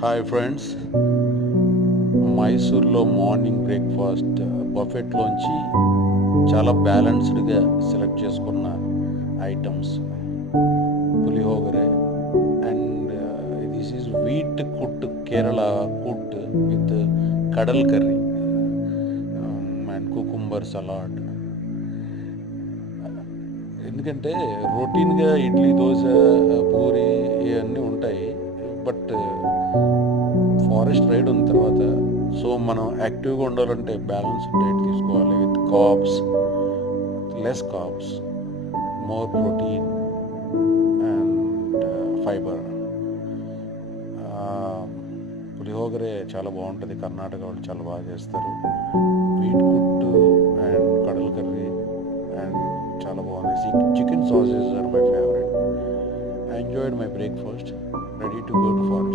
Hi friends, మైసూర్లో morning breakfast బఫెట్లోంచి చాలా బ్యాలెన్స్డ్గా సెలెక్ట్ చేసుకున్న items puliyogare and this is wheat కుట్ కేరళ కుట్ with kadala curry and cucumber salad. ఎందుకంటే రొటీన్గా ఇడ్లీ దోశ పూరి ఇవన్నీ ఉంటాయి, బట్ ఫారెస్ట్ రైడ్ ఉన్న తర్వాత సో మనం యాక్టివ్గా ఉండాలంటే బ్యాలెన్స్ డైట్ తీసుకోవాలి with carbs, less carbs, more protein and fibre. Puliyogare చాలా బాగుంటుంది, కర్ణాటక వాళ్ళు చాలా బాగా చేస్తారు. వీట్ కుట్టు అండ్ కడల్ కర్రీ అండ్ చాలా బాగుంది. Chicken sauces are my favourite. I enjoyed my breakfast, ready to go to forest.